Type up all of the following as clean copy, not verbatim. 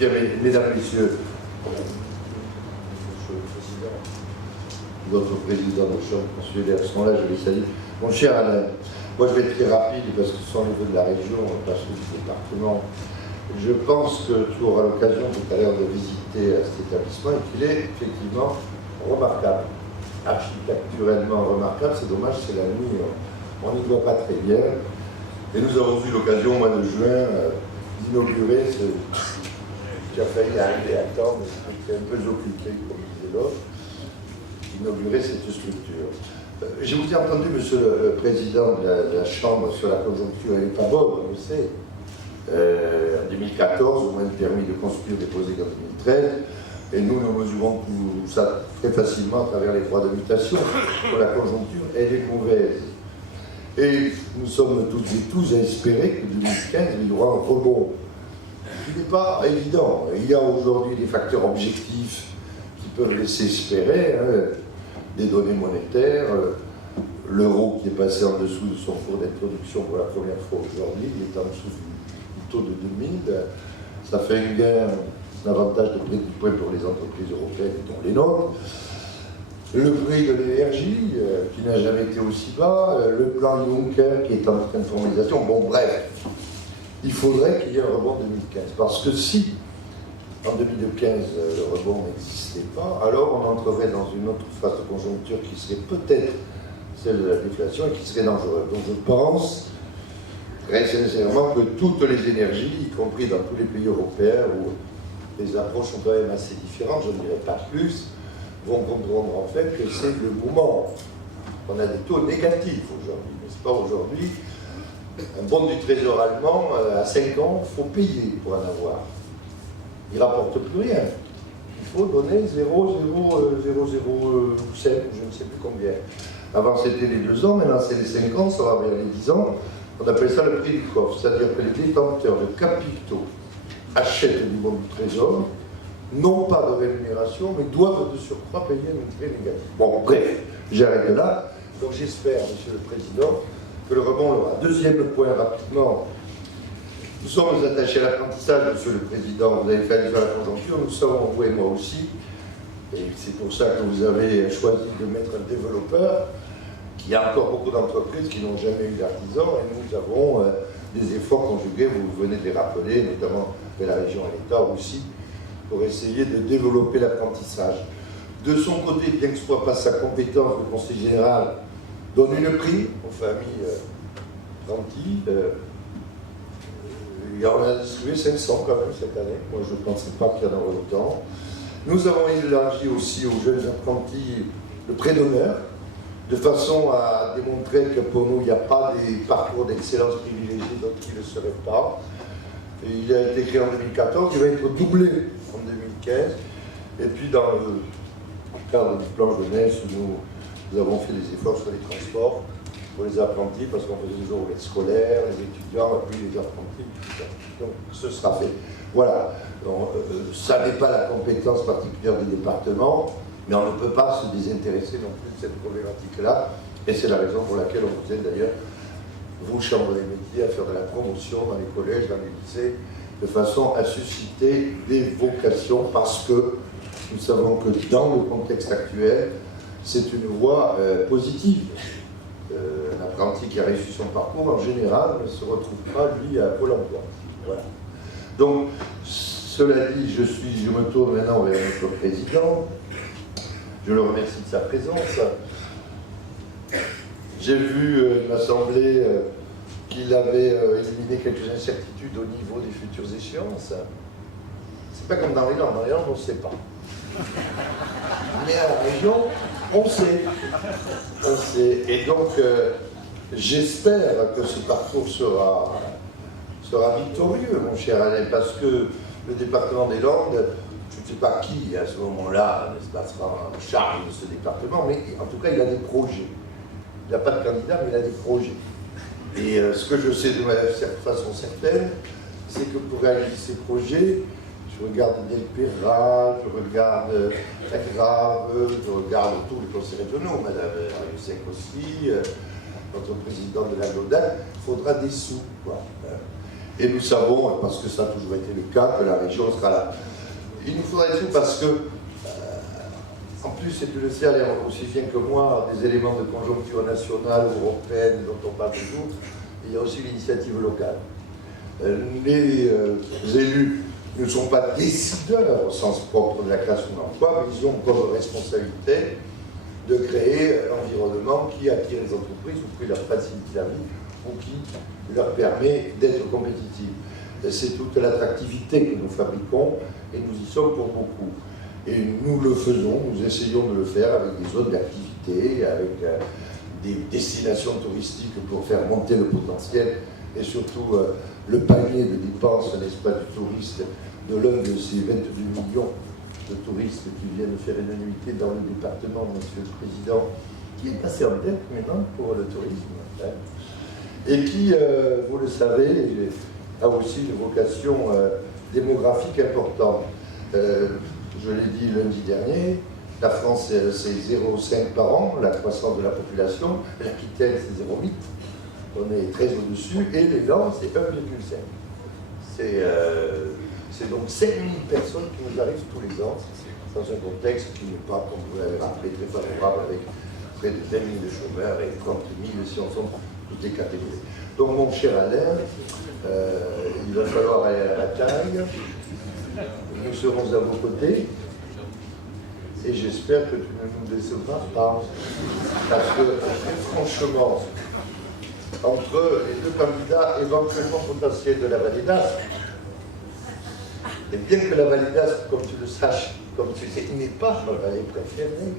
Bien, mesdames, messieurs, monsieur le Président, d'autres présidents de chambre consulaire sont là, je les salue. Mon cher Alain, moi je vais être très rapide parce que ce sont au niveau de la région, pas ceux du département. Je pense que tu auras l'occasion tout à l'heure de visiter cet établissement et qu'il est effectivement remarquable, architecturellement remarquable. C'est dommage, c'est la nuit, on n'y voit pas très bien. Et nous avons eu l'occasion au mois de juin d'inaugurer ce. Tu as failli arriver à temps, mais c'était un peu occulté, comme disait l'autre, d'inaugurer cette structure. Je vous ai entendu, monsieur le président de la Chambre, sur la conjoncture, elle n'est pas bonne, on le sait. En 2014, au moins le permis de construire déposé en 2013, et nous mesurons tout ça très facilement à travers les droits de mutation. Pour la conjoncture, elle est mauvaise. Et nous sommes toutes et tous à espérer que 2015, il y aura un rebond. Ce n'est pas évident. Il y a aujourd'hui des facteurs objectifs qui peuvent laisser espérer, hein, des données monétaires, l'euro qui est passé en dessous de son cours d'introduction pour la première fois aujourd'hui, il est en dessous du taux de 2000, ça fait un gain, un avantage de près du point pour les entreprises européennes, dont les nôtres. Le prix de l'énergie, qui n'a jamais été aussi bas, le plan Juncker qui est en train de formalisation, bon bref, il faudrait qu'il y ait un rebond en 2015. Parce que si, en 2015, le rebond n'existait pas, alors on entrerait dans une autre phase de conjoncture qui serait peut-être celle de la déflation et qui serait dangereuse. Donc je pense, très sincèrement, que toutes les énergies, y compris dans tous les pays européens où les approches sont quand même assez différentes, je ne dirais pas plus, vont comprendre en fait que c'est le moment. On a des taux négatifs aujourd'hui, n'est-ce pas? Aujourd'hui, un bon du trésor allemand, à 5 ans, il faut payer pour en avoir. Il ne rapporte plus rien. Il faut donner 0,007, je ne sais plus combien. Avant c'était les 2 ans, maintenant c'est les 5 ans, ça va vers les 10 ans. On appelle ça le prix du coffre, c'est-à-dire que les détenteurs de capitaux achètent du bon du trésor, non pas de rémunération, mais doivent de surcroît payer un intérêt négatif. Bon, bref, j'arrête là. Donc j'espère, Monsieur le Président, que le rebond l'aura. Deuxième point, rapidement, nous sommes attachés à l'apprentissage, Monsieur le Président, vous avez fait allusion à la conjoncture, nous savons, vous et moi aussi, et c'est pour ça que vous avez choisi de mettre un développeur, qu'il y a encore beaucoup d'entreprises qui n'ont jamais eu d'artisan, et nous avons des efforts conjugués, vous venez de les rappeler, notamment de la région et l'État aussi, pour essayer de développer l'apprentissage. De son côté, bien que ce ne soit pas sa compétence, le Conseil général donne une prime aux familles apprenties. Il y en a distribué 500 quand même cette année. Moi, je ne pensais pas qu'il y en aurait autant. Nous avons élargi aussi aux jeunes apprentis le prêt d'honneur, de façon à démontrer que pour nous, il n'y a pas des parcours d'excellence privilégiés, d'autres qui ne le seraient pas. Et il a été créé en 2014, il va être doublé en 2015. Et puis dans le cadre du plan jeunesse, nous avons fait des efforts sur les transports pour les apprentis, parce qu'on faisait toujours les scolaires, les étudiants, et puis les apprentis, tout ça. Donc ce sera fait. Voilà. Donc, ça n'est pas la compétence particulière du département, mais on ne peut pas se désintéresser non plus de cette problématique-là. Et c'est la raison pour laquelle on vous aide d'ailleurs, vous, Chambre des métiers, à faire de la promotion dans les collèges, dans les lycées, de façon à susciter des vocations, parce que nous savons que dans le contexte actuel, c'est une voie positive. Un apprenti qui a réussi son parcours, en général, ne se retrouve pas, lui, à Pôle emploi. Voilà. Donc, cela dit, je me tourne maintenant vers notre président. Je le remercie de sa présence. J'ai vu, il m'a semblé qu'il avait éliminé quelques incertitudes au niveau des futures échéances. C'est pas comme dans les Landes on ne sait pas. Mais à la région, on sait. On sait. Et donc, j'espère que ce parcours sera victorieux, mon cher Alain, parce que le département des Landes, je ne sais pas qui à ce moment-là sera en charge de ce département, mais en tout cas, il a des projets. Il n'a pas de candidat, mais il a des projets. Et ce que je sais de façon certaine, c'est que pour réaliser ces projets, je regarde Delpéra, je regarde la Grave, je regarde tous les conseils régionaux, Madame Ariusec aussi, notre président de la Laudac, il faudra des sous, quoi. Et nous savons, parce que ça a toujours été le cas, que la région sera là. Il nous faudrait tout parce que, en plus, et tu le sais Alain, aussi bien que moi, des éléments de conjoncture nationale ou européenne dont on parle toujours, il y a aussi l'initiative locale. Les élus ne sont pas décideurs au sens propre de la création d'emplois, mais ils ont comme responsabilité de créer un environnement qui attire les entreprises ou qui leur facilite la vie ou qui leur permet d'être compétitifs. C'est toute l'attractivité que nous fabriquons et nous y sommes pour beaucoup. Et nous le faisons, nous essayons de le faire avec des zones d'activité, avec des destinations touristiques pour faire monter le potentiel et surtout le panier de dépenses, n'est-ce pas, du touriste, de l'un de ces 22 millions de touristes qui viennent faire une nuitée dans le département, Monsieur le Président, qui est passé en tête maintenant pour le tourisme, hein, et qui, vous le savez, a aussi une vocation démographique importante. Je l'ai dit lundi dernier, la France c'est 0,5 par an, la croissance de la population, l'Aquitaine c'est 0,8, on est très au-dessus, et les Landes c'est 1,5. C'est donc 5000 personnes qui nous arrivent tous les ans, dans un contexte qui n'est pas, comme vous l'avez rappelé, très favorable, avec près de 20 000 de chômeurs et 30 000 si on sont toutes les catégories. Donc mon cher Alain, il va falloir aller à la bataille, nous serons à vos côtés, et j'espère que tu ne nous décevras pas, parce que franchement, entre les deux candidats éventuellement potentiels de la Vallée d'Aspe, et bien que la Vallée d'Aspe, comme tu le saches, comme tu sais, n'est pas ma vallée préférée,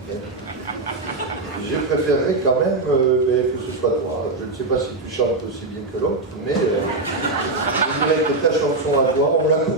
je préférerais quand même que ce soit toi. Je ne sais pas si tu chantes aussi bien que l'autre, mais je dirais que ta chanson à toi, on la connaît.